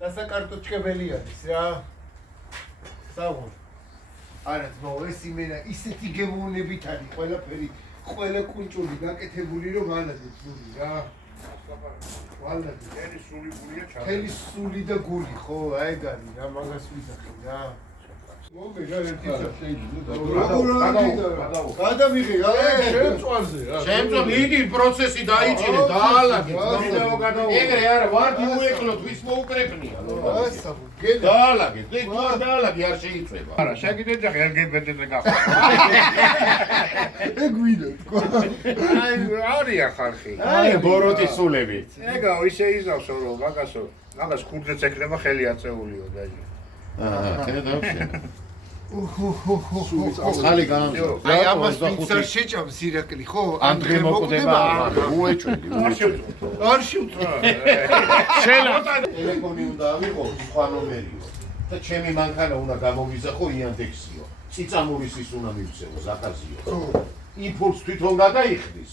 დასაკარტოჩკებელი არის რა. საღო. არა თმო ეს იმენა ისეთი გემოვნებით არის ყველაფერი, ყველა კუნჭული გაკეთებული რომ ანადებს სული რა. ვალდადი, ელი სული გულია ჩა. თელი სული და გული ხო, აი გარი რა მაგას ვიზახი რა. მოგე რა ერთი გადავიღე რა შემწვალზე რა. შემწვალ იგი პროცესი დაიჭირე, დაალაგეთ. ეგრე არა, ვარდი უეკლოთ, ვის მოუკრეფნია. ასა გედა დაალაგეთ, ეს თუ არ დაალაგე არ შეიწება. არა, შეგიძლია ჯახი LGBT-ზე გახდა. ეგ ვიდა თქო. აი, არია ხალხი. აი, ბოროტის სულებით. ეგა ისე იზავსო რომ მაგას ხურჯეც ეკნება ხელი აწეულიო დაჟე. ხალი გამიო. აი ამას ვინც არ შეჭამს ირაკლი ხო? ანდრე მოკვდება, უეჭველი. არ შევწვა. შელა. ტელეფონი უნდა ავიღო, სხვა ნომერიო. და ჩემი მანქანა უნდა გამოვიზახო იანდექსიო. ციცამურისის უნდა მივცემო ზაქაზიო. იმპულს თვითონ გადაიხდის.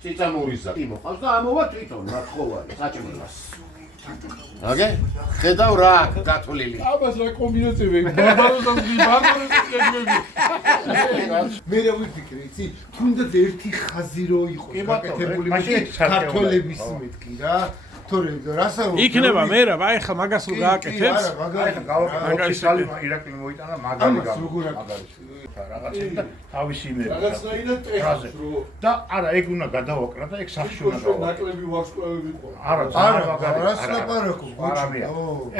ციცამურისა. იმოყავს და ამოვა თვითონ მათხოვარი, საჭმელას. აგე? ხედავ რა გათვლილი. აბას რა კომბინაციები ბარბაროსას გეგმები. მე რა ვიფიქრე, იცი? თუნდაც ერთი ხაზი რო იყოს გაკეთებული ქართველების მეთქი რა. თორე რასა იქნება მე რა, აი ხა მაგას რო გააკეთებს. არა, მაგარი გავაკეთე სალი ირაკლი მოიტანა მაგარი მაგარი. რაღაცები და თავისი იმები. რაღაცნაირად ტექნიკას რო და არა, ეგ უნდა გადავაკრა და ეგ სახში უნდა გავაკრა. ნაკლები ვარსკვლავები ყო. არა, რას ლაპარაკობ?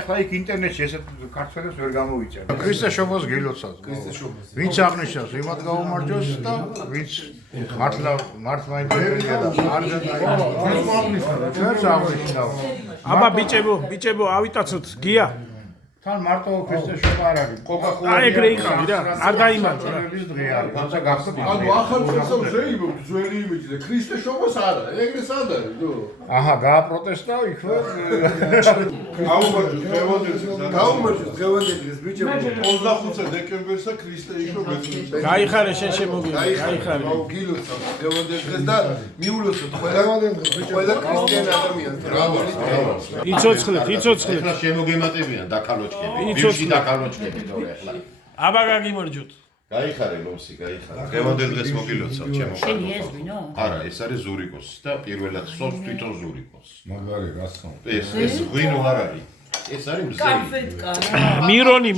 ეხლა იქ ინტერნეტში ესეთ ქართველებს ვერ გამოვიწერთ. ქრისტე შობოს გილოცავს. ქრისტე შობოს. ვინც აღნიშნავს, იმათ გაუმარჯოს და ვინც მართლა ინტერესია და არ გაიგებს. ჩვენს აღნიშნავს. აბა ბიჭებო, ავიტაცოთ გია. თან მარტო ქრისტე შობა არ არის. აი ეგრე იყავი რა, არ დაიმარჯვა რა. ეს დღე არის, თუმცა გახსოვთ. ანუ ახალ წელს შეიძლება ძველი იმიჯი და ქრისტე შობას არა, ეგრე სად არის, დო? აჰა, გააპროტესტა იქვე. გაუმარჯოს დღევანდელს ბიჭებო. 25 დეკემბერსა ქრისტე იქო ბეწვი. გაიხარე შენ შემოგიყვე, გაიხარე. გილოცავ დღევანდელ დღეს და მიულოცოთ ყველა ქრისტიან ადამიანს. იცოცხლეთ. ეხლა შემოგემატებიან დაკალოჩკები. ბიჭი დაკალოჩკები თორე ეხლა. აბა გაგიმარჯოთ. გაიხარე ლომსი, გაიხარე. დღევანდელ დღეს მოგილოცავ ჩემო. შენი ეს ვინო? არა, ეს არის ზურიკოსი და პირველად სობს თვითონ ზურიკოსი. მაგარი რასო. ეს ღვინო არ არის. ეს არის მზეი. კაფეტკა. მირონი.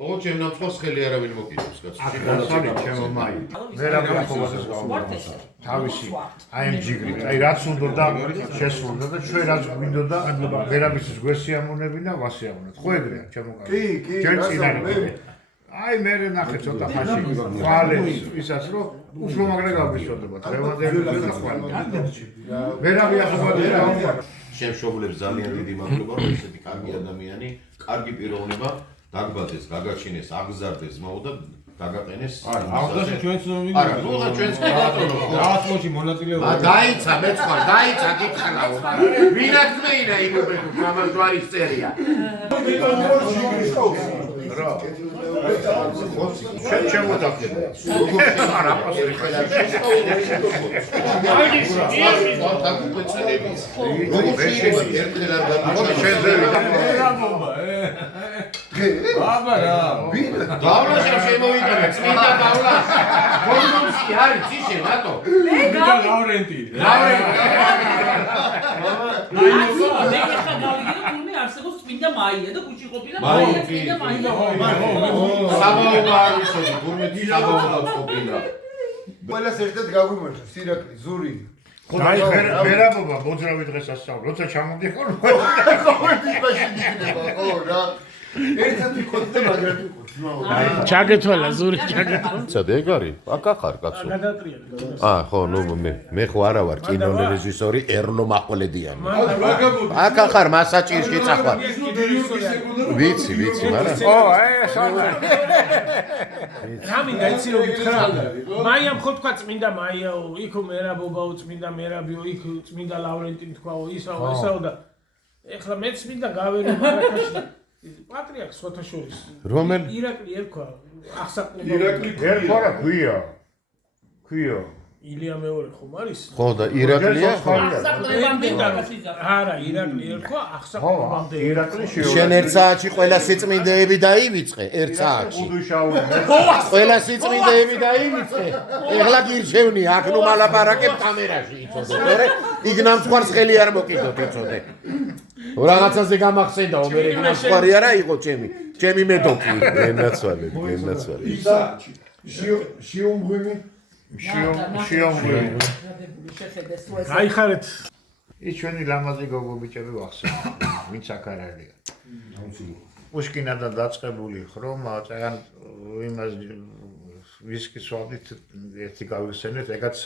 ო ჩემ ნამსხოს ხელი არავინ მოკიდებს კაცო. გასული ჩემო მაი. ვერაფერ ხობასეს გავუმარჯოს. თავისი აი ამ ჯიგრით. აი რაც უნდა შესრულდა და ჩვენ რაც გვინდოდა ვერაფრის გვესიამონებინა ვასიამონეთ. ხო ეგრეა ჩემო კაცო. კი, ჩვენ წინარ. აი მე ნახე ცოტა ხაში ხვალეს ისაც რომ უფრო მაგრა გავგეშოდება. დღევანდელი და ხვალე. ვერავი ახალგაზრდა გავუმარჯოს. შემშობლებს ძალიან დიდი მადლობა რომ ესეთი კარგი ადამიანი, კარგი პიროვნება დაგბადეს, გაგაჩინეს, აგზარდეს მაო და დაგაყენეს. აღდაში ჩვენც ნომერი. არა, ნუ და ჩვენც კი ბატონო. რაღაცმოში მონაწილეობა. დაიცა მეცხარ, დაიცა გითხნაო. ვინაც მეინა იმობე თუ გამარჯვარის წერია. რა. ჩვენ შემოდახდება. არა, აპოსტოლი ხელი. აბა რა. გავლაშა შემოვიდრე, წმინდა პავლას. გოლდონსკი არის ციშე, რატო? მიდა ლავრენტი. არსებობს წმინდა მაია და კუჭი ყოფილა მაია წმინდა მაია. საბაობა არ ვიცოდი, გურმეთი საბაობა ყოფილა. ყველას ერთად გაგვიმარჯოს, ირაკლი, ზური. აი ვერაბობა მოძრავი დღეს ასწავლ, როცა ჩამოდიხარ, კომენტის მაშინ იქნება, ხო რა. ერთად ვიყოთ და მაგრად ვიყოთ, ძმაო. ჩაგეთვალა ზური ჩაგეთვალა. ცადე ეგ არის? აკა ხარ კაცო. გადატრიალე. ხო, ნუ მე ხო არა ვარ კინორეჟისორი ერლო მაყოლედიანი. აკა ხარ მასაჭირში წახვალ. ვიცი, მაგრამ ო, ეს არა. რამინდა იცი რომ გითხრა? მაია მხოლოდ თქვა წმინდა მაიაო, იქო მერაბობაო, წმინდა მერაბიო, იქ წმინდა ლავრენტი თქვაო, ისაო და ეხლა მეც მინდა გავერო მარაკაში და პატრიარქ სოთაშორის. რომელ? ირაკლი ერქვა, ახსაკლებდა. ირაკლი ერქვა რა ქვია. ილია მეორე ხომ არის? ხო და ირაკლია ხო? არა, ირაკლი ერთხო ახსაყრობამდე. ირაკლი შენ ერთ საათში ყველა სიწმინდეები დაივიწყე, ერთ საათში. ყველა სიწმინდეები დაივიწყე. ეხლა გირჩევნი, აქ ნუ მალაპარაკებ კამერაში იცოდე, თორე იქ ნამსხვარს ხელი არ მოკიდოთ, იცოდე. რაღაცაზე გამახსენდაო, მე ნამსხვარი არა იყო ჩემი მედოქი. გენაცვალე. შიომღვიმი გაიხარეთ. ის ჩვენი ლამაზი გოგო ბიჭები ვახსენებთ, ვინც აქ არ არიან. პუშკინადან დაწყებული ხრომა, წეგან იმას ვისკის ვადით ერთი გავიხსენეთ, ეგაც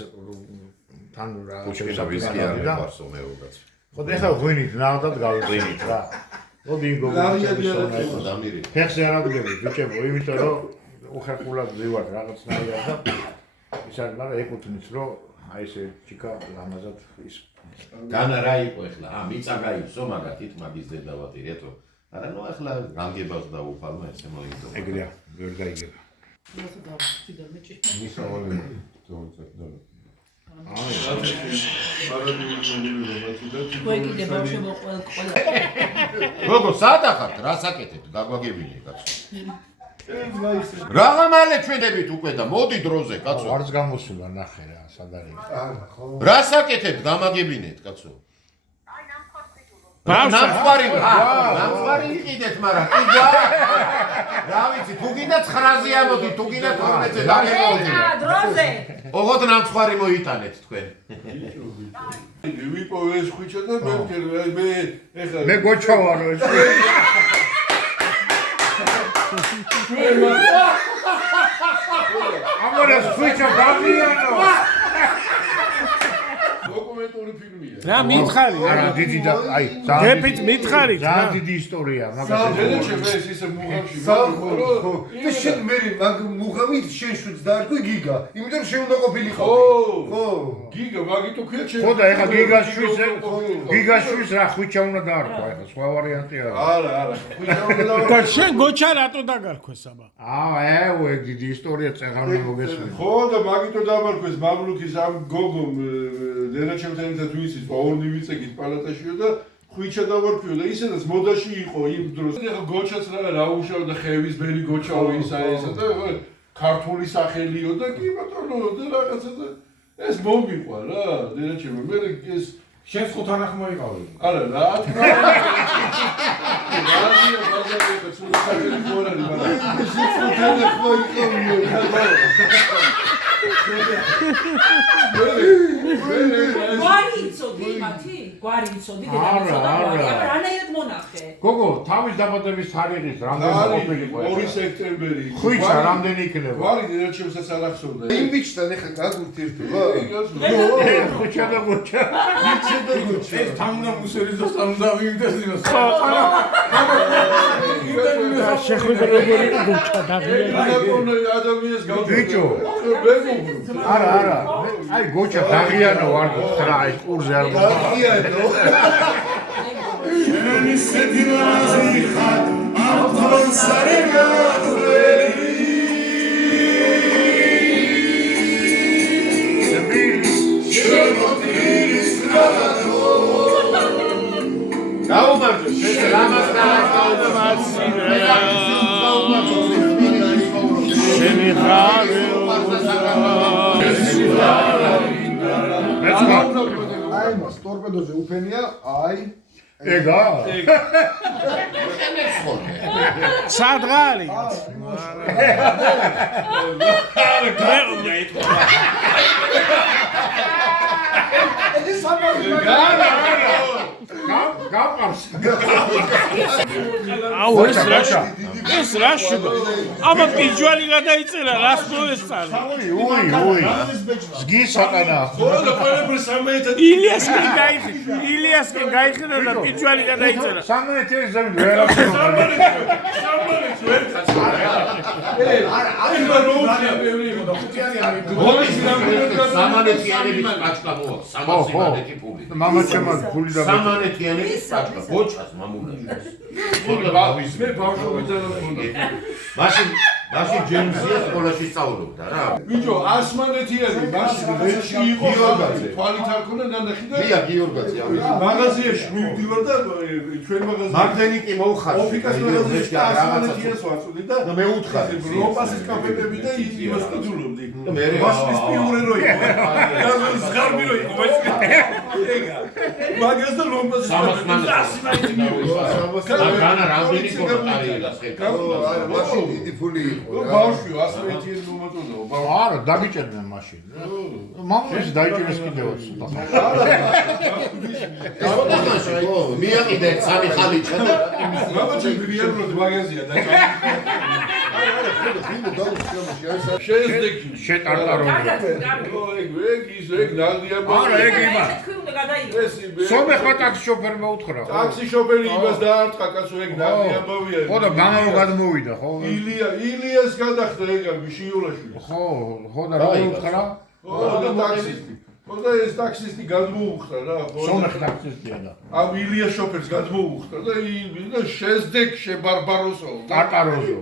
თან რა პუშკინა ვისკი არ მეყარსო მე უკაც. ხო და ეხლა ღვინით ნახდათ გავიხსენით რა. მოდი გოგო ბიჭები ფეხზე არ აგდებით ბიჭებო, იმიტომ რომ უხერხულად ვივარ რაღაცნაირად და ის არის, მაგრამ ეკუთვნის რომ აი ესე ჩიკა ლამაზად ის განა რა იყო ეხლა? მიწა გაიწო მაგათით მაგის დედავატი რატო? არა ნუ ეხლა განგებას დაუფალმა ესე მოიგო. ეგრეა, ვერ გაიგება. გოგო საათ ახართ? რა საკეთებთ? გაგვაგებინე კაცო. რაღა მალე ჩვენებით უკვე და მოდი დროზე კაცო. არც გამოსულა ნახე რა, სად არის. რა საკეთებთ? გამაგებინეთ კაცო. ნამსხვარი ნამსხვარი იყიდეთ, მაგრამ კიდე რა ვიცი, თუ გინდა 9-ზე ამოდი, თუ გინდა 12-ზე დამემოდი. დროზე. ოღონდ ნამსხვარი მოიტანეთ თქვენ. ვიპოვე ეს ხვიჩა და მე ეხლა მე გოჩა ვარო ეს. ამას ხვიჩა გამიანო. დოკუმენტური ფილმია. რა მითხარი? არა, დიდი და აი, გეფით მითხარით რა. ძალიან დიდი ისტორია, მაგას. ეს ისე მუღამში ხო და შენ მე მაგ მუღამით შენ შუც დაარქვი გიგა, იმიტომ რომ შენ უნდა ყოფილიყო. ხო გიგა მაგითო ქვია ხო და ეხლა გიგაშვილს რა ხვიჩა უნდა დაარქვა, ეხლა სხვა ვარიანტი არა. არა ხვიჩა უნდა და შენ გოჩა რატო დაგარქვეს აბა? ეე დიდი ისტორია წეღავნა მოგესმის. ხო და მაგითო დამარქვეს მამლუქის ამ გოგომ დედაჩემთან ერთად ვიცით ორნი ვიწეგით პალატაშიო და ხვიჩა დავარქვიო და ისედაც მოდაში იყო იმ დროს. ეხლა გოჩაც რა უშავდა ხევის ბერი გოჩაო ისა და ქართული სახელიო და კი ბატონო და რაღაცა და ეს მომიყვა რა დედაჩემო მე ეს შენ ხუთანახ მოიყავი. არა რა თქმა უნდა რაზია ბაზარი და სულ სახელი გორალი მაგრამ ხუთანახ მოიყავიო. გვარიცოდი მათი? გვარიცოდი დედამიწა და გვარი. აბა რანაირად მონახე? გოგო, თავის დაბადების თარიღის რამდენი ყოფილიყო? 2 სექტემბერი. ხვიჩა რამდენი იქნება? გვარი დედაჩემსაც არ ახსოვდა. იმ ბიჭთან ეხლა გაგურთირდება? ხვიჩა და გოჩა. ეს თამნა მუსერის და სტამდა ვიმდეს იმას. შეხვედრა როგორი გოჩა დაღია. ადამიანს ბიჭო. არა. აი გოჩა დაღიანო არ გქრა, აი ყურზე არ გქრა. დაღიანო. შენი სედინაზი ხარ ამ თორსარე გახველი შემოდის გადო გაუმარჯო შენ რამას შენი ხარი აი მას ტორპედოზე უფენია, აი ეგა? სადღარი? გაყავს. აუ ეს რა შუბა? აბა პიჯვალი გადაიწერა, რას მოესწარი? უი. ზგის საკანა. ილიასკენ გაიხიდა და პიჯვალი გადაიწერა. სამონეთი ეს ზემი ვერაფერი. სამანეთიანების პაჭკა მოაქვს. 300 სიმანეთი ფული. მამა ჩემო ფული და სამანეთიანების პაჭკა გოჩას მამულაში. მე ბავშვობიდან მქონდა. მაშინ ჯემზია სკოლაში სწავლობდა რა. ბიჭო, ასმანეთიანი მაშინ რეჩი იყო ხალხი, თვალით არ ქონდა ნანახი და გია გიორგაძე ავიდა. მაღაზიაში მივდივარ და ჩვენ მაღაზიაში მაგდენი კი მოუხარ. ოფიკას მაღაზიაში ასმანეთიანს ვაწვდი და მე უთხარ. ლოპასის კაფეები და იმას ყიდულობდი. და მე მაშინ პიურე რო იყო. და ზღარბი რო იყო მაშინ. ეგა. მაგას და ლოპასის განა რამდენი ფოტოთარია ხეკა. არა, მაშინ დიდი ფული იყო რა. ბავშვი ასმანეთიანი მომაწოდო. არა, დაგიჭერდნენ მაშინ. მამამისი დაიჭერეს კიდევაც ცოტა. მიაყიდე სამი ხალიჩა და მამაჩი ვიარბროთ მაღაზია და შეესდექი შეტარტარობდა. ეგ ნალდია არა, ეგ იმა. სომე ხო ტაქსი შოფერმა უთხრა. ტაქსი შოფერი იმას დაარტყა კაცო ეგ ნალდია ბავია. ხო და მამაო გადმოვიდა, ხო? ილიას გადახდა ეგ შიულაშვილი. ხო და რა უთხრა? ხო და ტაქსისტი. ხო და ეს ტაქსისტი გადმოუხდა რა, ხო? სომე ტაქსისტია და. ამ ილია შოფერს გადმოუხდა და შეესდექ ბარბაროსო. ტარტაროზო.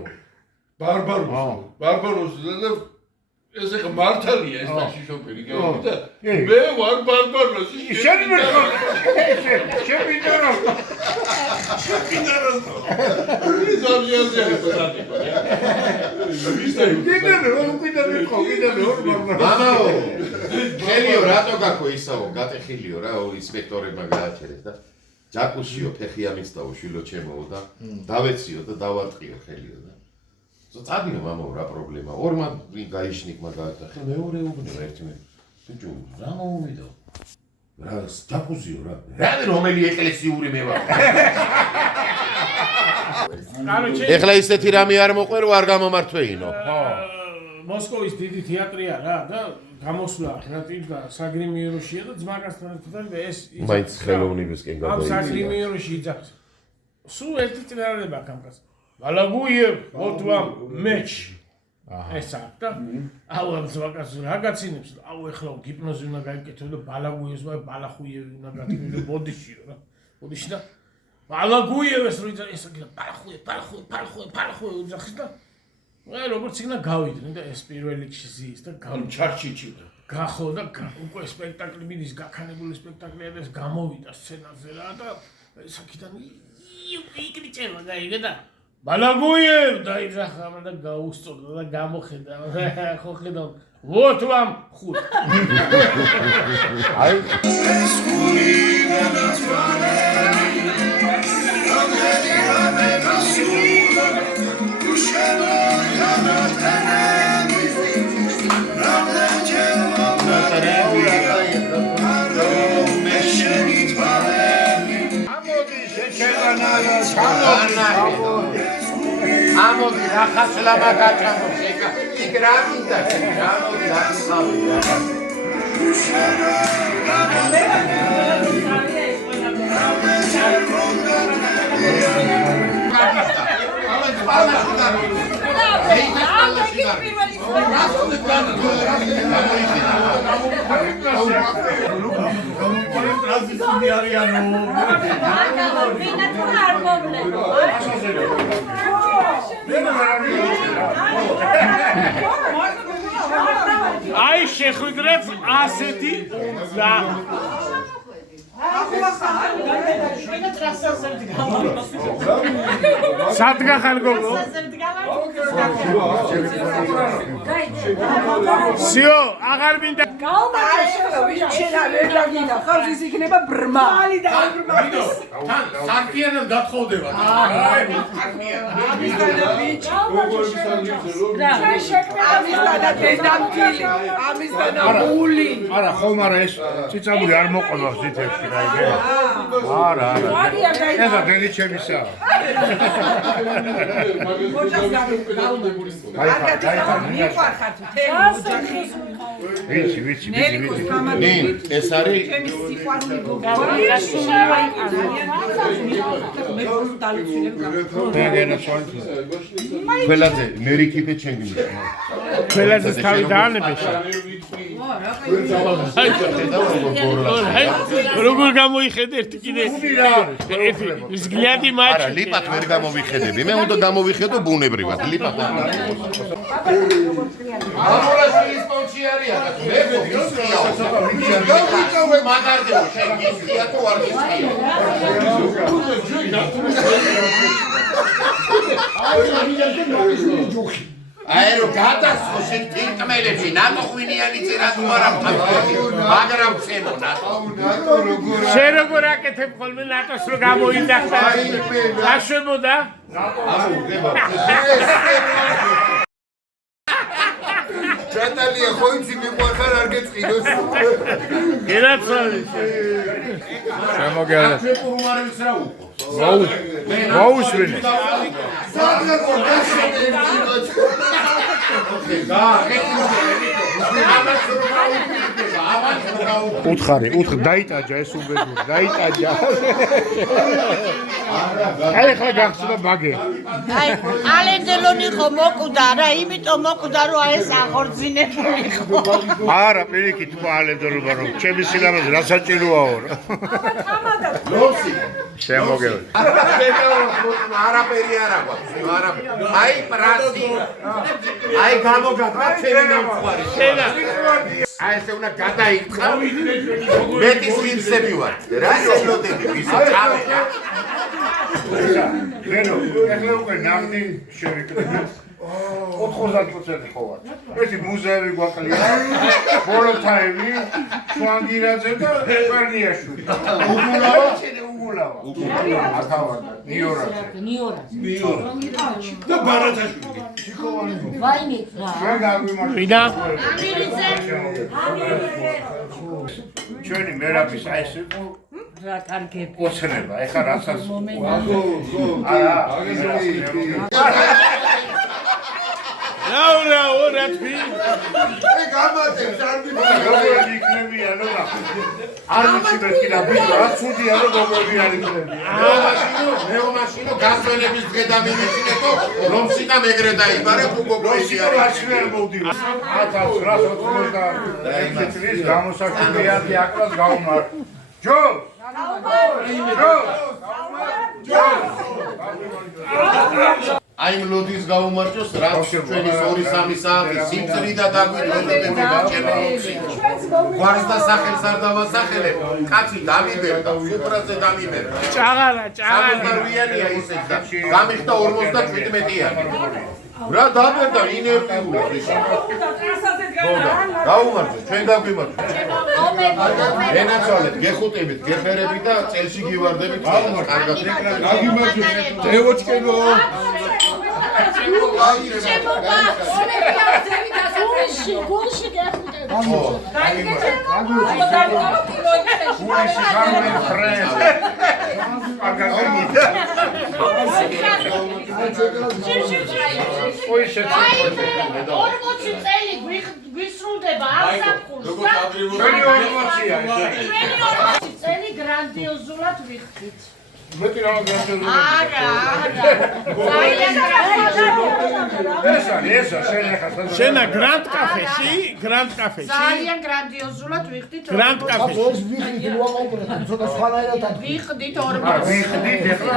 ბარბაროსო და ეს ახლა მართალია ეს ტაქსი შოფერი გავიდა. მე ვარ ბარბაროსი. შენი მერხო. შენი მერხო. ის ამჟამად მამაო ხელიო რატო გაქო ისაო გატეხილიო რა ინსპექტორებმა გააჩერეს და ჯაკუშიო ფეხი ამისდაო შვილო ჩემოო და დავეციო და დავარტყიო ხელიო და წადინო მამაო რა პრობლემა ორმა გაიშნიკმა გაატახე მეორე უბნეო ერთმე ბიჭო რა მოუმიდო რა დაფუზიო რა რომელი ეკლესიური მე ვარ ეხლა ისეთი რამე არ მოყვერო არ გამომართვეინო ხო მოსკოვის დიდი თეატრია რა და გამოსვლა რა ტიპა საგრიმიეროშია და ძმაკასთან ერთად და ეს მაინც ხელოვნებისკენ ამ გადაიჭრა საგრიმიეროში იძახს სულ ერთი წინარება კამკას ბალაგუიევ вот вам მეჩ ესა და აუ ამ ძმაკას რა გაცინებს აუ ეხლა გიპნოზი უნდა გაიკეთო და ბალაგუიევს ბალახუიევი უნდა გაკეთო ბოდიშიო რა ბოდიში და ბალაგუიევს რო იძახს ესა ბალახუიევ იძახს და მე როგორც იქნა გავიდნენ და ეს პირველი ჩიზის და ჩარჩიჩი გახო და უკვე სპექტაკლი მიდის გაქანებული სპექტაკლია და ეს გამოვიდა სცენაზე რა და საკიდან იქრიჭება გაიგე და ბალაგუიევ დაიძახა და გაუსწორდა და გამოხედა ხო ხედავ вот вам ხუთ აი ეს გული განაცხადე ამერიკა მასულა უშელა ამოდი რახაც ლამაგაჭამო შეკა იქ რა მინდა ამოდი რახაც აი შეხვიდრებს ასეთი და სადგა ხარ გოგო სიო აღარ მინდა სარფიანად გათხოვდება არა ხომ არა ეს ციცაბური არ მოყვება ზითებში რა იგე არა ესა დელი ჩემისაა ვიცი ეს არის ყველაზე მერიქიფე ჩემი ყველაზე თავი დაანებეშა როგორ გამოიხედე ერთი კიდე ზგლიადი არა, მაჩი ლიპათ ვერ გამოვიხედები. მე უნდა გამოვიხედო ბუნებრივად. ლიპათ არ არის. ამოლაში ის პონჩი არია. მე გავიკავე მაგარდეო, შენ გისხია თუ არ გისხია? აერო გადასხო შენ თირკმელებში ნატო ღვინიანი წერა თუ არა მაგრამ ცემო ნატო შენ როგორ აკეთებ ხოლმე ნატოს რო გამოიძახდა აშვებოდა ნატალია ხო იცი მიყვარხარ არ გეწყინოს გენაცვალე შემოგელა შეპურუმარებს რა უყო მოუსვინე სადღაც უთხარი დაიტაჯა ეს უბედური დაიტაჯა აი ხა გახსნა ბაგე აი ალენდელონი ხო მოკვდა რა იმიტომ მოკვდა რომ აი ეს აღორძინებული ხო არა პირიქით თქვა ალენდელობა რომ ჩემი სილამაზე რა საჭიროაო რა შემოგელა არაფერი არ აქვს არაფერი აი პრასი აი გამოგატყვა ჩემი ნამხარი აი ესე უნდა გადაიწყო მეტის ღირსები ვარ რა შენოდები ვისო წავე რა ვენო ეხლა უკვე ნამდვილ შევიკრიბეთ 90% ხოვარ. ერთი მუზეუმი გვაკლია. ბოროთაევი, შვანგირაძე და პერნიაშვილი. უგულავა. ათავარდა. ნიორაძე. და ბარათაშვილი. ვაიმე რა. ჩვენ გაგვიმართლა. ვიდა? ჩვენი მერაბის აი ეს იყო რა კარგები. ოცნება. ეხლა რასაც რა რა თვი გამატებს არ როგორ იქნებია რა არ ვიცი მეთქი და ბიჭო რა ცუდია რომ როგორი არ იქნებია მეომაშინო გასვენების დღე დამივიწყინეთო რომ სიტა მეგრე დაიბარე გოგოები არის არ მოვდივარ 1991 წლის გამოსაშვებიათი აკლას გაუმარ ჯო აი მლოდის გაუმარჯოს რაც ჩვენი 2-3 საათი სიმწრიდა დაგვიწყებები გაჭეროქსი გვარის და სახელს არ დავასახელებ კაცი დამიბერდა სუპრაზე დამიბერდა ჭაღარა სამარვიანია ისე და გამიხდა 57-იანი რა დაბერდა ინერტიულად ისე გაუმარჯოს ჩვენ დაგვიმარჯვეთ ენაცვალეთ გეხუტებით გეფერებით და წელში გივარდებით კარგად გაგიმარჯვეთ დევოჩკენო გულში გეხუტები. წელი გვისრულდება ასაფხულს და წელი გრანდიოზულად ვიხდით. მეტი რა გასწორებული არა შენა გრანდ კაფეში ძალიან გრანდიოზულად ვიხდით გრანდ კაფეში ცოტა სხვანაირად ვიხდით 40 ვიხდით ეხლა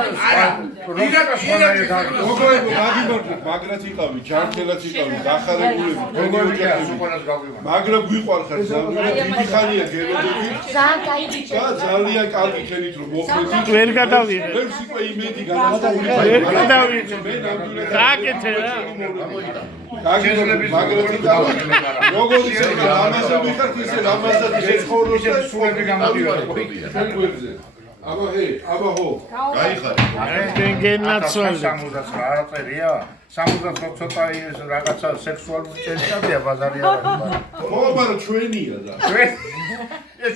გოგოებო გაგიმარჯვეთ მაგრაც იყავი ჯანმრთელად იყავი დახარებულები მაგრამ გვიყვარხარ ძალიან დიდი ხანია გეროდები ძალიან კაი ძალიან კარგი ხენით რომ მოხდით ვერ გადავიღე ვერ სიტყვა იმედი გადავიღე ვერ გადავიღე გააკეთე რა გაგიმარჯვეთ მაგრამ იყავი როგორ ისე ამაზე ვიხართ ისე ამაზე შეცხოვროს და სულები გამოდიოდა ჩვენგვერზე აბა ჰო გაიხარე გენაცვალე 69 წერია 69 ცოტა ის რაღაცა სექსუალური წერია ბაზარი არ არის ხო მაგრამ ჩვენია და ეს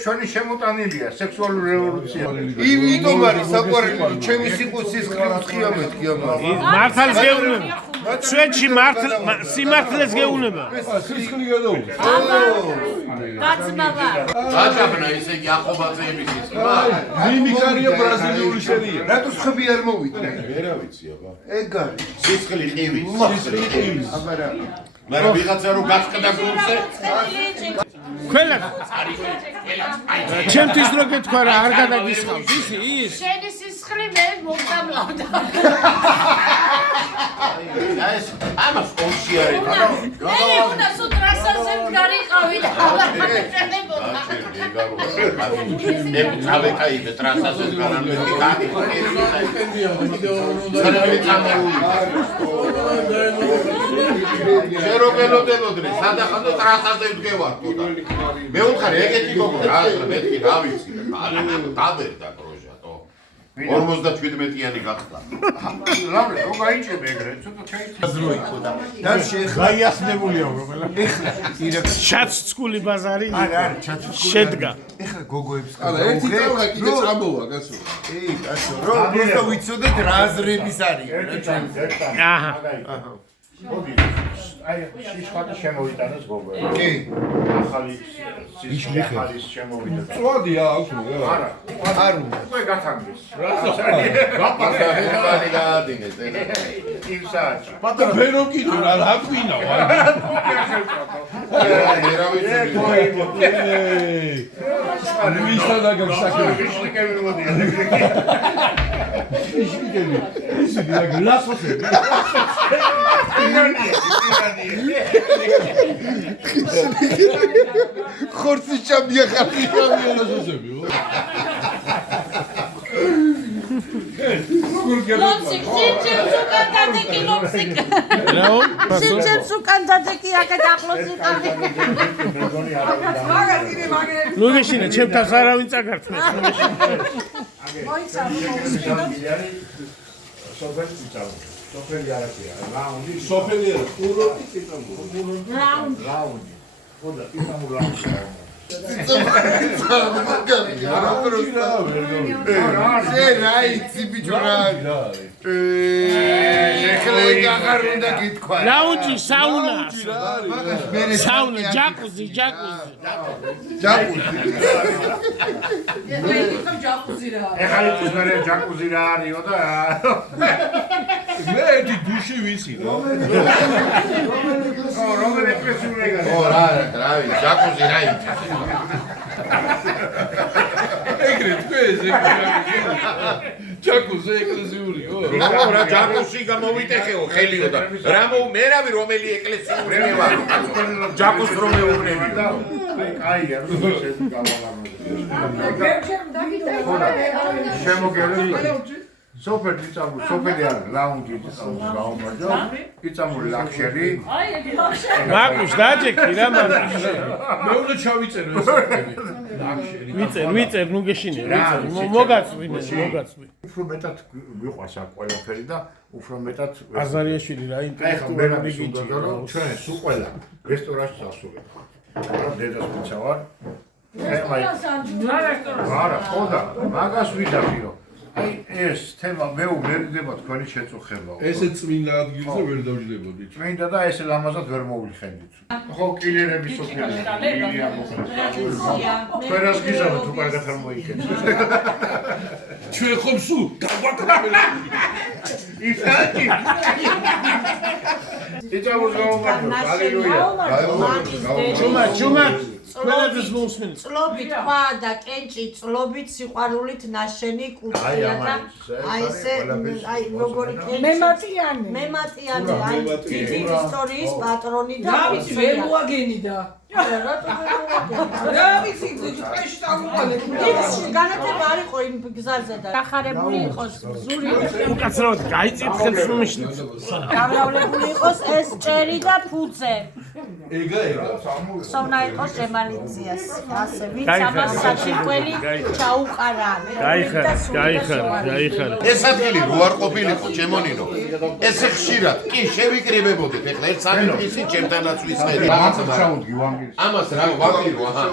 ჩვენი შემოტანილია სექსუალური რევოლუცია იმიტომ არის საყვარელი ჩემი სიყვარულის ხრივ მეთქია მართალს გეუბნება შვედში სიმართლეს გეუბნება სისხლი გადაუღე გაცმავა გაჭაბნა ესე იგი ახობაძეების ის მიმიქარია ბრაზილიური სერია რატო ხები არ მოვიდნენ ვერა ვიცი აბა ეგ არის სისხლი ყივის აბა რა მაგრამ ვიღაცა რომ გაწყდა გულზე ყველა ჩემთვის რო გეთქვა რა არ გადაგისხავთ ის შენი სისხლი მე მომწამლავდა. ეს ამას კონსი არის. მე უნდა სულ ტრასაზე გარიყავი და აღარ მე წავეკაიბე ტრასაზე გარანტი შეროგელოდებოდნენ სადახანო ტრასაზე ვდგევარ თუდა მე უთხარი ეგეთი გოგო რა მეთქი რა ვიცი დაბერდა პროჟატო 57-იანი გახდა ლავლე რო გაიჭები ეგრე ცოტა ჩაიწა და შეხლა გაიასნებულია რომელა შაც წკული ბაზარი არა ჩაცუცკული შედგა ეხლა გოგოებს არა ერთი წავლა კიდე წამოვა გასულ ე კაცო რო ვიცოდეთ რა აზრების არის აჰა მოდი აი შიშხატი შემოვიტანოს გოგო კი ახალი ახალი შემოვიდა წვადია აქვს არა არ უნდა უკვე გათანდეს გაპასა გაადინეს იმ საათში პატა ფერო კიდე რა ყვინა რა ვიცი ვისა და გასაკეთე შეკები მოდი ისინი და გლასოსე ხორცი ჩამია ხალხი გლასოსები Lopsik, simcim sukan tadeki lopsik. რაო Simcim sukan tadeki akad ახლოსი ყავი. ნუ გეშინე ჩემთან არავინ წაგართმეს სოფელი არაკია რაუნდი სოფელი კურორტი წიწამო რაუნდი ხოდა ისამურ რაუნდი შე რა იცი ბიჭო რა შეკრეი აღარ უნდა გითქვა რაუნჯი საუნა მერე საუნა ჯაკუზი ეხლა ის მერე ჯაკუზი რა არისო და მე ერთი დუში ვიცი რა რომელი პრესული ეგარი ო რა ჯაკუზი რა იცი ეგრე თქვენ ჯაკუზი ეკლესიურიო რა ჯაკუზი გამოვიტეხეო ხელიო და რა მერავი რომელი ეკლესიური ვარ ჯაკუზ რომ მეუბნები და კაია რომ შემოგევლე სოფელი წამო სოფელი არ რაუნდი გაუმარჯო იცამო ლაქშერი მაგუშ დაჭექი რა მაგუშ მე უნდა ჩავიწერო ეს ვიწერ ნუ გეშინე მოგაწვინე უფრო მეტად მიყვარს აქ ყველაფერი და უფრო მეტად აზარიაშვილი რა ინტელექტუალური გიჩი ჩვენ სულ ყველა რესტორანში წავსულებ რა დედას პიცა ვარ არა ხოდა მაგას ვიდაფიო აი ეს თემა მე უმერდება თქვენი შეწუხებაო ესე წმინდა ადგილზე ვერ დავждებოდი წმინდა და ესე ლამაზად ვერ მოვლიხენდით ხო კილერების სოფელი ილია მოხდა ფერას გიზავთ თუ კარგად არ მოიქეთ ჩვენ ხომ სულ დაგვაკვირდა ისეთი ჩუმად ყველაფერს მოусმენთ წლობით ხვა და კენჭი წლობით სიყვარულით ნაშენი კუთხეა და აი ესე აი როგორი კენჭი მემატიანე აი დიდი ისტორიის პატრონი და რა ვიცი ვერ მოაგენი და რა ვიცი წეში დავუყალე განათება არ იყო იმ გზაზე და დახარებული იყოს ზური უკაცრავად გაიწიფხებს უმიშნით გამრავლებული იყოს ეს ჭერი და ფუძე ეგა სოვნა იყოს ჟემალინძიას ასე ვინც ამას საჩიკველი ჩაუყარა გაიხარა ეს ადგილი რო არ ყოფილიყო ჩემონინო ესე ხშირად კი შევიკრიბებოდით ეხლა ერთ სამი ჩემთანაც ვიცხები ჩაუდგი ვამპირი ამას რა ვამპირო აჰა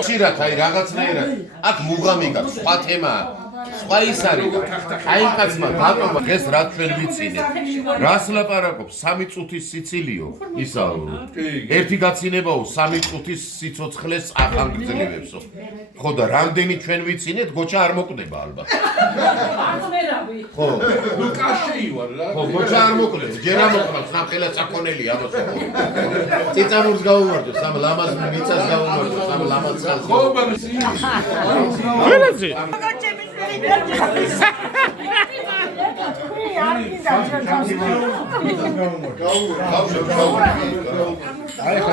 ხშირად აი რაღაცნაირად აქ მუღამი გაქვს სხვა თემაა სხვა ის არის აი კაცმა ბატონმა დღეს რა ჩვენ ვიცინეთ რას ლაპარაკობს 3 წუთის სიცილიო ისა ერთი გაცინებაო 3 წუთის სიცოცხლეს ახალგრძელებებსო ხო და რამდენი ჩვენ ვიცინეთ გოჩა არ მოკვდება ალბათ ხო ნუ კაშეი ვარ რა ხო მოცა არ მოკლე ჯერ არ მოკლავს ნახელა წაკონელი ამას წიწამურს გაუმართო სამ ლამაზ მიწას გაუმართო სამ ლამაზ ხალხს ხო მაგრამ ვერაძე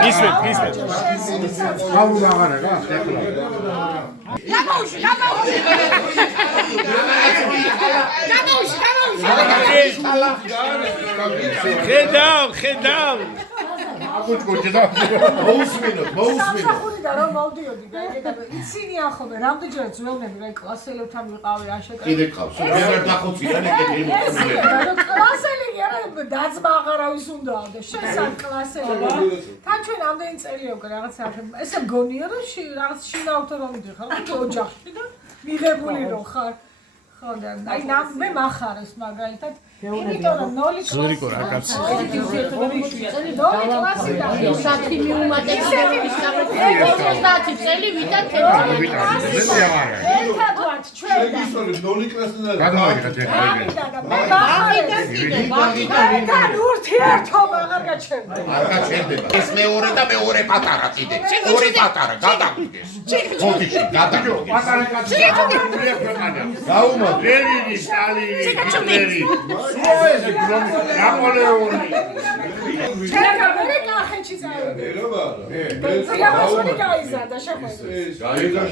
ისმეთ აუ აღარა რა ეხლა ხედავ აკუჭკუჭი და მოусმინოთ სამსახურიდან რომ მოვდიოდი და იცინი ახლა რამდენჯერაც ველნები რა კლასელებთან ვიყავი ან შეკეთე კიდე ყავს მე ვერ დახოციდან ეკეთე კლასელი არა დაძმა აღარავის უნდა და შესან კლასელი თან ჩვენ ამდენი წელია უკვე რაღაც ესე მგონია რომ რაღაც შინაავთო რომ მიდიხარ ხო ოჯახში და მიღებული რომ ხარ ხო და აი მე מחარეს მაგალითად იმიტომ რომ ნოლი ზურიკო რა კაცი ნოლი კლასი და საათი მიუმატებია 30 წელი ვიდა თეთრი ერთად ვართ ჩვენ და ნოლი კლასიდან გადავიღეთ ეხლა მე მაგიდან ურთიერთობა აღარ გაჩერდა არ გაჩერდება ეს მეორე და მეორე პატარა კიდე ორი პატარა გადავიდეს ხოდიში გადავიდეს პატარა კაცი გაუმატ ლენინი სტალინი ჰიტლერი სოეზე ნაპოლეონი მე კახეთში წავედი რა ვარა ზიავასული გაიზარდა შეხვედრა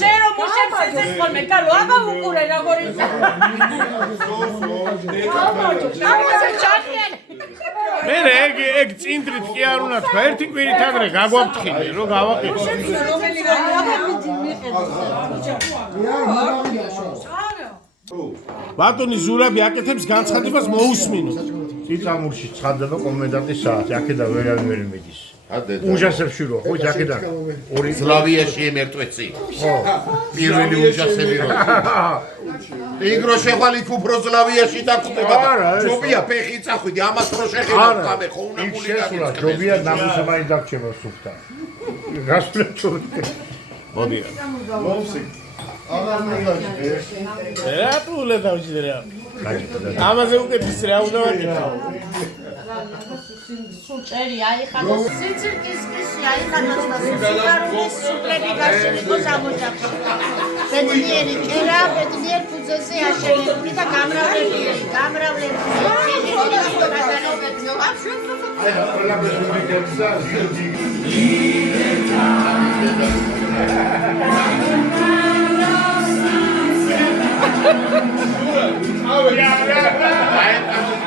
შენ რომ მოშეცეს ხოლმე კალო აბა უყურე როგორ ისა მე ეგ წინდრით კი არ უნდა თქვა ერთი კვირით ადრე გაგვაფრთხილე რომ გავაყიდო რომელი აბა ბატონი ზურაბი აკეთებს განცხადებას მოусმინოთ წიწამურში ცხადდება კომენდანტის საათი აქედან ვერავინ ვერ მიდის უჯასებში რო ხო აქედან ორი სლავიაში ემერტვეცი ხო პირველი უჯასები რო იგრო შეხვალ იქ უფრო სლავიაში დაკვდება ჯობია ფეხი წახვიდი ამას რო შეხედავ კამე ხო უნდა იქ შესულა ჯობია ნამუსამარი დარჩება სუფთა გასვლა ჩორტე მოდი რატო უნდა დავჭიდე რა ამაზე უკეთეს რა უნდა ვაკეთო სულ წერი აიხადა სიცილკისკისი აიხადა და სიცილკარულის სუპლები გარშემო სამოჯახში ბედნიერი კერა ბედნიერ ფუძეზე აშენებული და გამრავლებული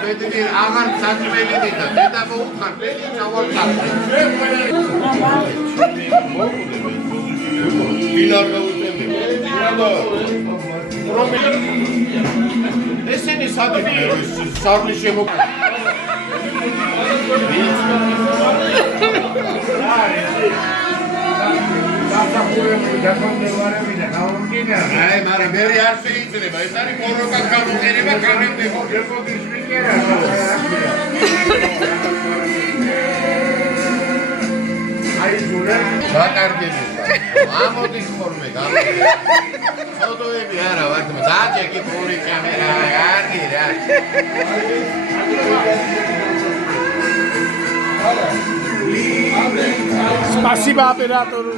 ბედნიერ აღარ საჭმელი მიდა დედა მოუხარ ბედი წავარწარ ვინარ გაუტენდება ესენი სადმე სარნი შემოყვა აი, მაგრამ მე არ შეიძლება, ეს არის პოროკას გამოყენება გამემდებო. აი ზურე ბატარგები. ამოდის ხოლმე გამოდე. ფოტოები არა ვარ, დაჭეკი პური კამერა, კარგი რა. Спасибо оператору.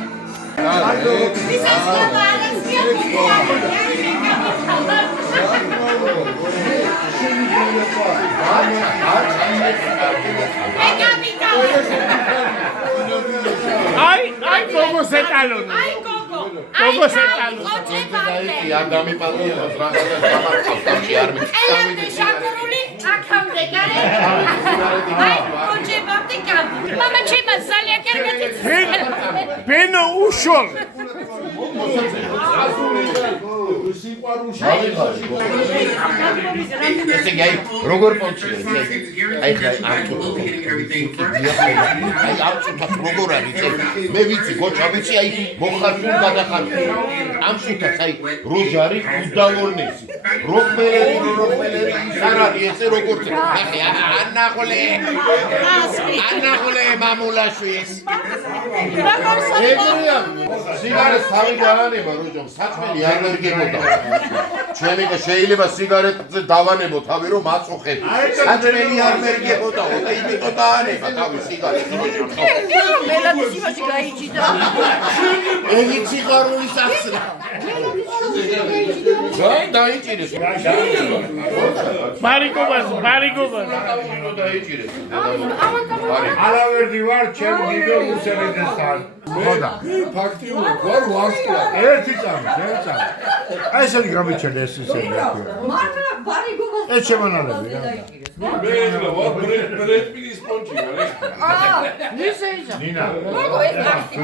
Ai, como se talon. Como se talon. არ დამიპატიოს რაღაცა სამართალში არ ელენე შაკურული აქამდე გარე აი კონჯებამდე კამპი მამა ჩემა ზალია კერგეთი Beno უშol. ესე იგი როგორ პონჩია აი ხა აი ამწუთას როგორ არის მე ვიცი გოჩა ვიცი აი მოხარშულ გადახარჯულ ამ შუთას აი როჟარი უდავონესი როკმელერი სარარი ესე როგორ ახე ანახოლე მამულაშვილს ეგრეა სიგარეს თავი გაანება როჯომ საჭმელი არ ვერგებოდა ჩემი და შეიძლება სიგარეტზე დავანებო თავი რომ მაწუხები. საჭმელი არ მერგებოდაო და იმიტომ დაანება თავი სიგარეტს. მელადის იმაში გაიჭიდა. ენი სიგარულის ახსნა. დაიჭირეს. მარიკობას. დაიჭირეს. ალავერდი ვარ ჩემ დიდო უსერედესთან. ხოდა. ფაქტიურად ვარ ვარსკა. ერთი წამი. აი ესე გამიჩნდა ეს ისე. მართლა ბარიგობას ეს შემანალები რა. მე ეხლა ვარ ბრედ პიტის პონჩი ვარ. ნისეიჟა. ნინა. მოგო ეს ფაქტი.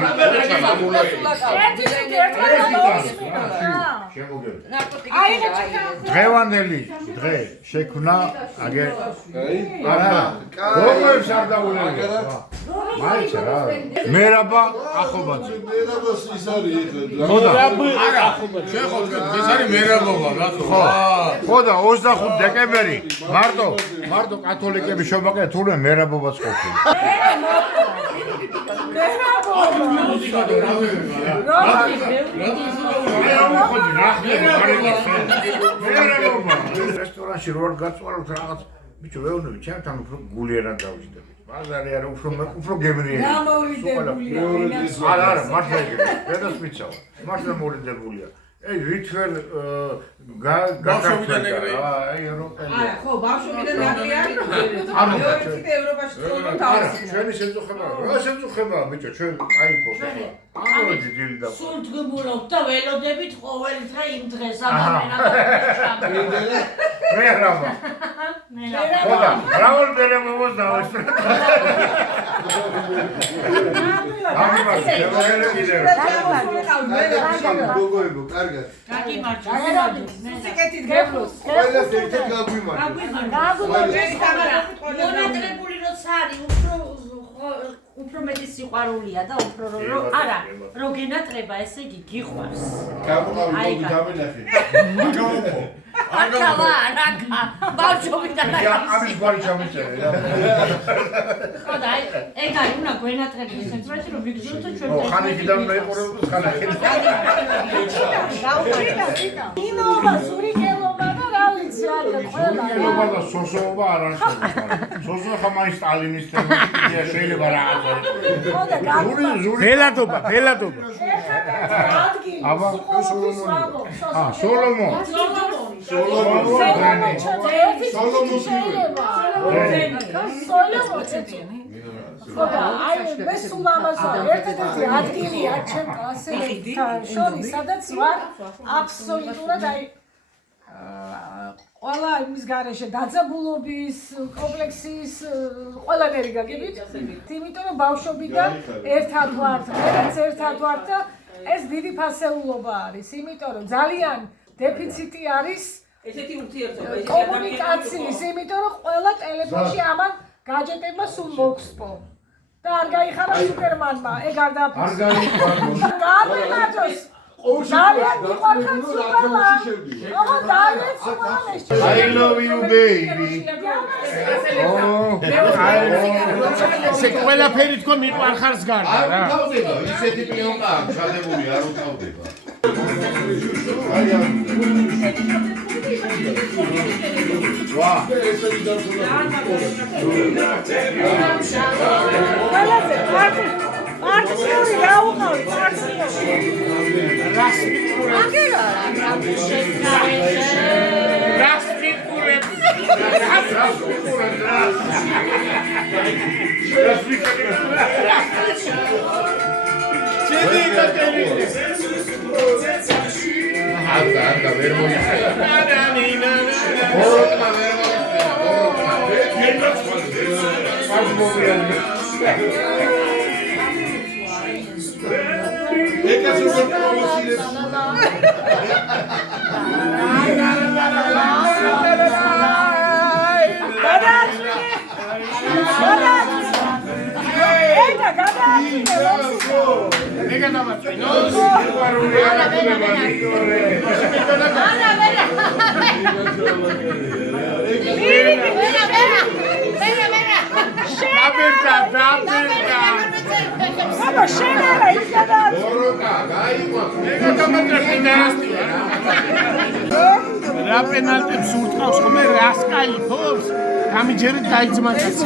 დღევანდელი დღე შექმნა აგერ არა როგორ სარდაულები მაიცა რა მერაბა ახობაძე მერაბას ის არის ეხლა მერაბა ახობაძე შეხო ეს არის მერაბობა რა ხო ხოდა 25 დეკემბერი მარტო კათოლიკები შობაკე თურმე მერაბობაც ყოფილი რესტორანში რო გაწვალოთ რაღაც ბიჭო ვეუბნები ჩემთან უფრო გულიერად დავждდებით ბაზარი არა უფრო გემრიელი არა მართლა იგივე რედას მიცავა მართლა მორიდებულია ey ritver ბავშვობიდან ეგრე აი ევროპელი არა ხო ბავშვობიდან ნაკლია ანუ მეოთხე ევროპაში ცხოვრობ თავისი ჩვენი შეწუხება რა შეწუხება ბიჭო ჩვენ აიფო და ამოდი დილი და სულ თგმულობ და ველოდებით ყოველ დღე იმ დღეს მე რამა ხოდა რაულ დერემოს დავესწრე გოგოებო, კარგად. გაგიმარჯვა. სიკეთით გეფლოს. ყველას ერთად გაგვიმარჯვა. მონატრებული როცა არის, უფრო მეტი სიყვარულია და უფრო არა, რო გენატრება, ესე იგი გიყვარს. გამოყავი დამენახე. აკა ბავშვობიდან ამის გვარი ჩამიწერე რა. ხოდა ეგ არის უნდა გვენატრები ესეთი რომ ვიგზავნოთ ჩვენ ხანიკიდან მეყურებთ ხანაკი. ინობა, სურიკელობა და რა ვიცი, არა ყველა. ინობა და სოსოობა არ არის. სოსო ხამაი სტალინისტები შეიძლება რაღაცა. ხოდა გაგული. ბელადობა. აბა სოლომონ. ხოდა აი მე სულ ამაზე ერთ-ერთი ადგილია ჩემ კლასელებთან შორის სადაც ვარ აბსოლუტურად აი ყველა იმის გარეშე დაძაბულობის კომპლექსის ყველანაირი გაგებით იმიტომ რომ ბავშვობიდან ერთად ვართ მეც ერთად ვართ და ეს დიდი ფასეულობა არის იმიტომ რომ ძალიან დეფიციტი არის ესეთი ურთიერთობა კომუნიკაციის იმიტომ რომ ყველა ტელეფონში ამან გაჯეტებმა სულ მოგსპო და არ გაიხარა სუპერმანმა ეგ არ დააფიქრა გამიმართოს ძალიან მიყვარხარ სუპერმან ოღონდ ძალიან სუპერმანში I love you baby. ესე ყველაფერი თქო მიყვარხარს გარდა არ რა უთავდება, ისეთი პიონკა ჩადებული არ უთავდება. ვა ყველაზე პარტნიორი რა უყავი პარტნიორი აგერა Anda, ver moisea. Borotma, ver moisea. ეკას როგორ პროვოცირებს ეგა დამაწვინო აბა შენ არა ის გადაა ბოროკა, გაიგო. რა პენალტებს ურტყავს ხოლმე რას კაიფობს? გამიჯერეთ დაიძმაკაც.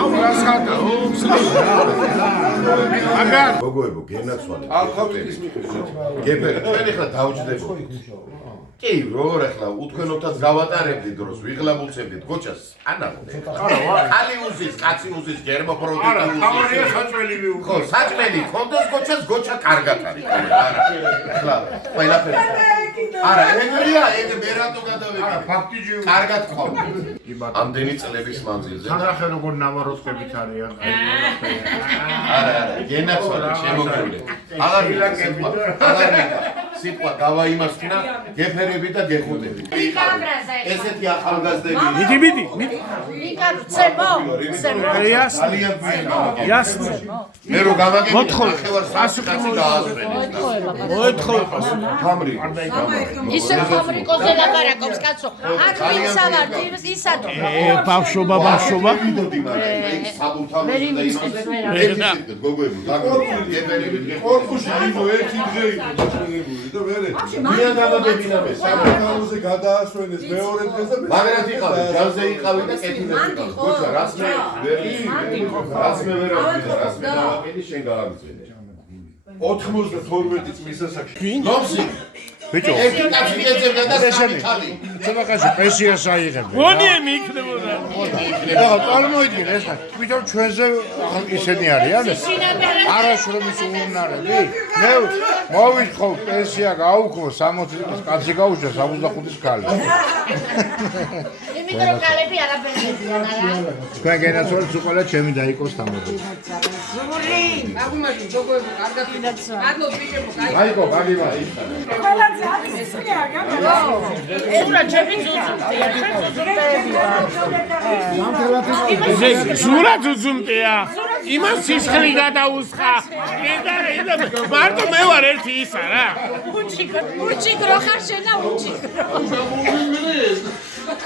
აუ რას ხატა? აგარ გოგოებო, გენაცვალე. ალფაბეტის მიხედვით. გეფერი, თქვენი ხლა დაუჯდებოდით. კი, როგორ ახლა უთქვენოთაც გავატარებდით დროს, ვიღლაბულცებდით გოჩას, ანავდეთ. ხალი უზის, კაცი უზის, გერმოფროდიტი უზის. ამარია საჭმელი მიუღო. ხო, საჭმელი, კონდეს გოჩას, გოჩა კარგად არის. არა. ახლა ყველაფერი. არა, ეგრეა, ეგ მე რატო გადავედი? ფაქტიჯი კარგად ყავდი. ამდენი წლების მანძილზე და ნახე როგორ ნამაროწყებით არიან. არა, გენაცვალე, შემოგვივლე. აღარ მიგაკეთება. აღარ სიტყვა გავაიმასქნა, გეფერები და გეხუტები. ესეთი ახალგაზრდები. მიდი. ვიკარცებო. ძალიან Ясно. მე რო გამაგებია, მოთხოვე. ნახევარ საათი კაცი გააზრდენ. მოეთხოვე. თამრი. ისე ფაბრიკოზე ლაპარაკობს კაცო. აქ ვინცა ვარ, ისა თუ. ბავშვობა. ვიდოდი მაგრამ საბურთალოს და იმას. გოგოები, გეფერები გეხუტები. კორპუსი იმო ერთი დღე იყო დაწყებული და მერე მიან გამაგებინა მე. საბურთალოზე გადაასვენეს მეორე დღეს და მაგრამ იყავი, ჯანზე იყავი და კეთილად იყავი. გოჩა, რას მე ვერ ავიდე, რას მე დავაკეთე, შენ გააგზავნე. 92 წლის ასაკში. ნომსი. ბიჭო, ერთი კაცი ეძებდა და სამი ხალი. ცოტაკაში პენსიას აიღებენ. გონიემი იქნებოდა. ეხლა წარმოიდგინე ეს თვითონ ჩვენზე ისინი არიან არაშრომის უნარები. მე მოვიხო პენსია გაუქო 60 წლის კაცი გაუშვეს 65-ის ქალი. იმიტომ რომ კალები არაფერებიან არა. თქვენ გენაცვალეთ უყოლა ჩემი დაიკოს თამბობი. ზური. აგუმაში ჯოგოებო კარგად ვინაცვალე. ადლო ბიჭებო კაი. აიქო, გაგიმა ის. ყველაზე არის ისწრია გამა. ურა ჩემი ზუზუმტია, ჩვენ ზუზუმტეები ვარ. ზურა ძუძუმტია. იმას სისხლი გადაუსხა. მარტო მე ვარ ერთი ისა რა. უჩიკ რო ხარ შენა უჩიკ.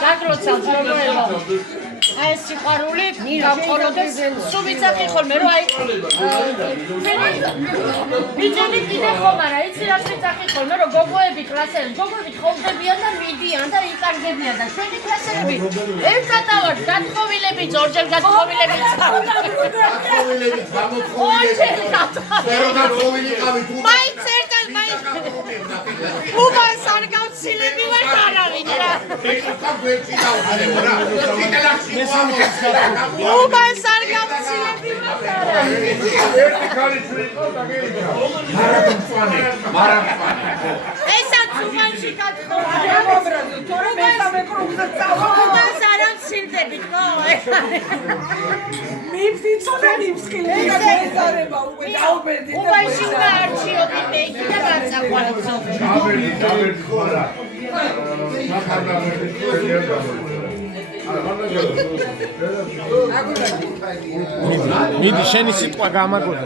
გაგროცავ ზოგოებო. აი ეს სიყვარული გამყოლოდეს სულ ვიცახი ხოლმე რომ აი ბიჭები კიდე ხომ არა იცი რა ვიცახი ხოლმე რომ გოგოები კლასელი გოგოები ხოვდებიან და მიდიან და იკარგებიან და ჩვენი კლასელები ერთად ავარ გათხოვილები ჯორჯერ გათხოვილები მაინც ერთად მაინც უბანს არ გავცილები ვარ არავინ რა უბანს არ გავცილები ვარ ერთი ქალი წვიყო და გეიდა. მარამწვანე. ესაც უბანში გათხოვა თორე მესამე კრუგზე წავა. უბანს არ ამცილდებით ხო მიფიცოდე მიფსკილე გაგეზარება უკვე დაუბედი და უბანში უნდა არჩიობი მეგი და გაწაყვანო დავერდი ხარა. მიდი შენი სიტყვა გამაგონა.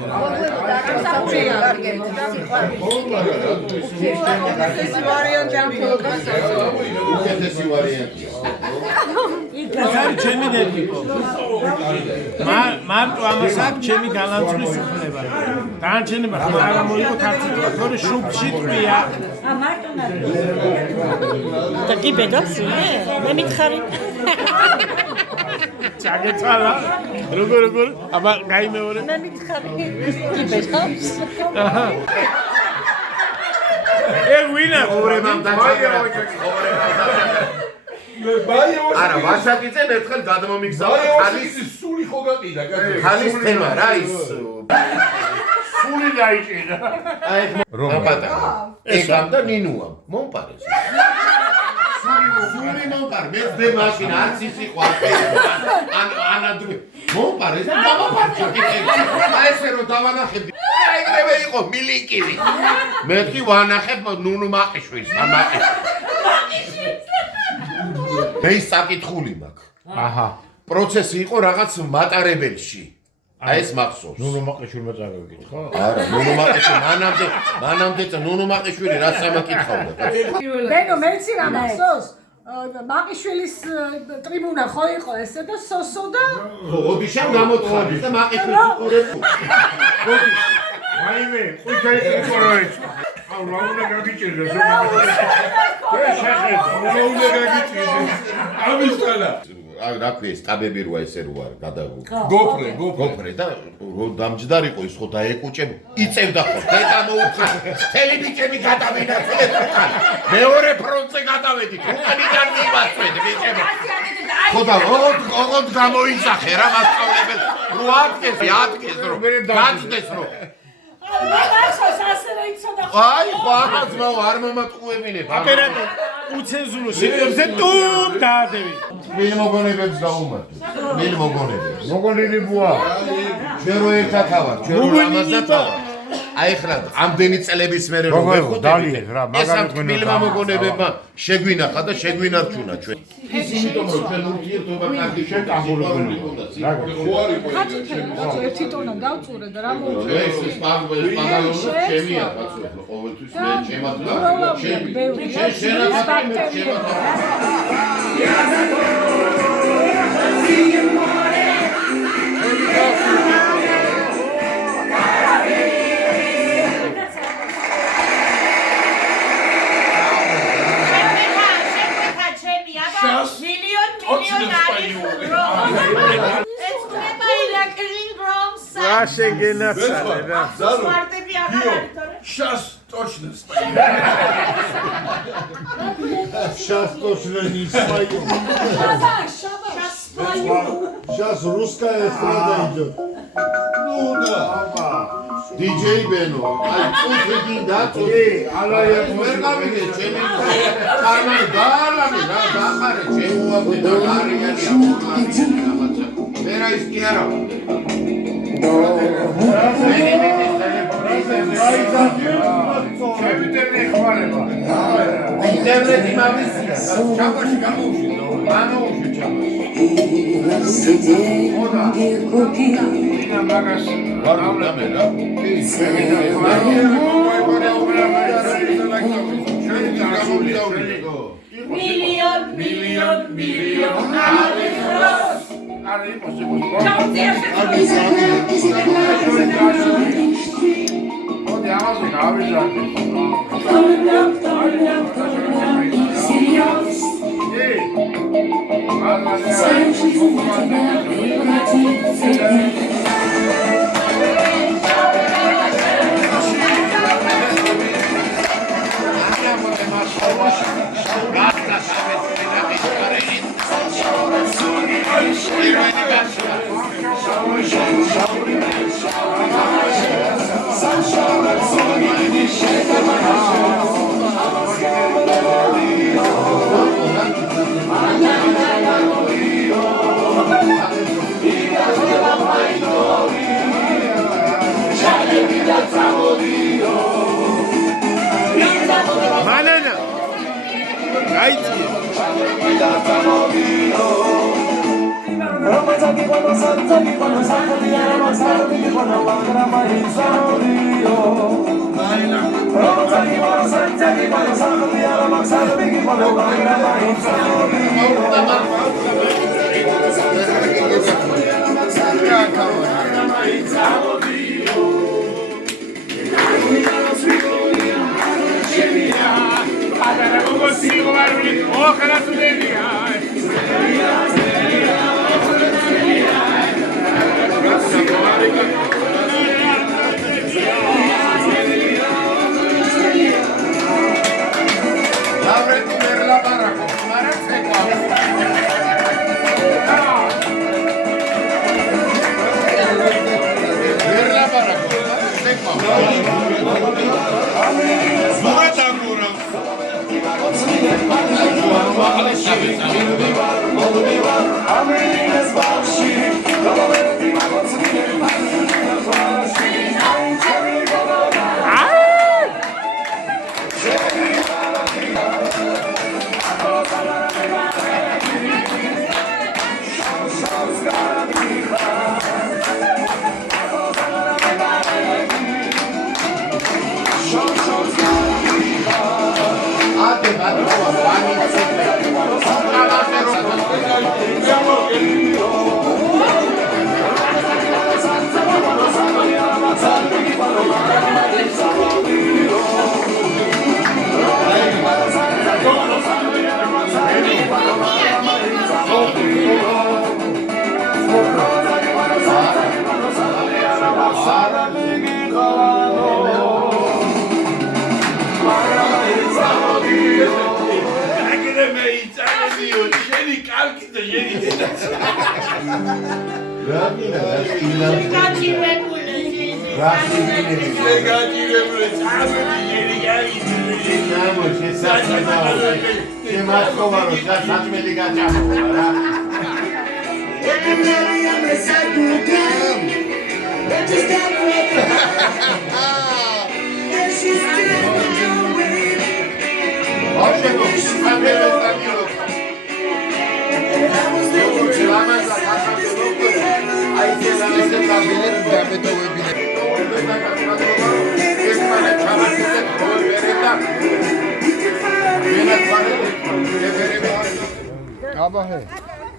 ეს ვარიანტი ამ უკეთესი ვარიანტია. ეს არის ჩემი ნერგიკო. მარტო ამას აქვს ჩემი გალანწვლის უფლება. განჩენება ხმა არ მოიგო თარციტყვა, თორე შუბში ტყვია. და კი ბედავს მე მითხარი ჩაგეცალა. როგორ? აბა გაიმეორე. მე მითხარი კი ბედავს ვინა ოვრემამ დაჭერა. არა, ვასაკიძემ ერთხელ გადმომიგზავნა ხალის სული ხო გაყიდა, ხალის თემა რა ის სული დაიჭირა. აი რომ პატარა. ეგამ და ნინუამ მომპარეს. სული მომპარ, მე ძე მაშინ არც ის იყო ან ანადრე. მომპარეს და გამაპარჩა. აი ესე რომ დავანახებდი. ეგრევე იყო მილიკივი. მეთქი ვანახებ ნუნუ მაყიშვილს, ამაყიშვილს. მე საკითხული მაქვს. აჰა. პროცესი იყო რაღაც მატარებელში. აი ეს მახსოვს. ნუნუ მაყიშვილმა წავიგეთ, ხო? არა, ნუნუ მაყიშვილი მანამდე ნუნუ მაყიშვილი რა სამაკითხავდა. ბენო მეცი რა მახსოვს მაყიშვილის ტრიბუნა ხო იყო ესე და სოსო და ოდიშან გამოცხადეს და მაყიშვილს უყურებ. აიმე, ყვითელი ტრიკოლორი. აუ, რა უნდა გაგიჭირდეს? რა უნდა გაგიჭირდეს? ამის თანა. რა ქვია, სტაბები როა ესე როა გადაგუ. გოფრე და დამჯდარიყო ის ხო დაეკუჭე, იწევდა ხო. დედა მოუხდა. თელი ბიჭები გადავინაცვლეთ უკან. მეორე ფრონტზე გადავედით. უკანიდან მივაწვეთ ბიჭები. ხო და ოღონდ გამოიძახე რა მასწავლებელს. რო ადგენს რო გაძდეს რო. აი, ხვალაცმაო არ მომატყუებინებ. ოპერატორ უცენზურო სიტყვებზე ტუბ დაადები. მინ მოგონებებს გაუმართო. მინ მოგონებებს. მოგონილი ბუა. ჩვენ რო ერთად ავარ, ჩვენ რო ამაზად ავარ. აი ხლა ამდენი წელების მერე რომ დალი რა მაგალითად ფილმა მოგონებებმა შეგვინახა და შეგვინარჩუნა ჩვენ. ის იმიტომ რომ ჩვენ ურთიერთობა კარგი შეტანხმებული ჰქონდა. ხო არ იყო კაცო ერთი ტონა დავწურე და რა მოუწევი ეს პანგალონა ჩემია კაცო ახლა ყოველთვის მე ჩემათლა რა შეგენაცალე რა. სპარტები აღარ არის თორე Сейчас точно спою. Сейчас точно не спою. Сейчас русская эстрада идет. Ну да. DJ Beno. Ai, tu da tu. ალა ვერ გავიგე ჩემი. კარმა დალამი რა დამარე ჩემო და არიანი ამოყარი. მერა ის კი არა. ინტერნეტი მამისია. ჩაბაში გამოუშვიდო. ანოუშვი ჩაბაში. ინა მაგას ვარ დამე რა. მილიონ არის მოსიკოს. მოდი ამაზე გავიზარდე. მანანა გაიწია იწამებიო, შენი კარგი და შენი დედაც. რა მინდა და შინავს. შეგაჭირებული წამები შენი კარგი. ჩამო შესაძლოა. შემახოვა რომ საჭმელი გაჭამო რა.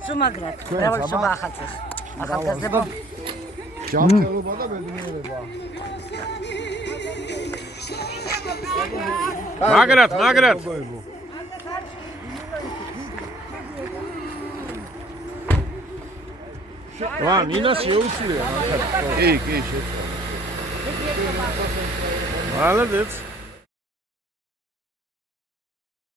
სუმაგრად, რავალშობა ახალწელს. ახალგაზრდებო. ჯანმრთელობა და ბედნიერება. მაგრად. ვა, მინა შეუცვლია. კი, შეწყდა. მალადეც.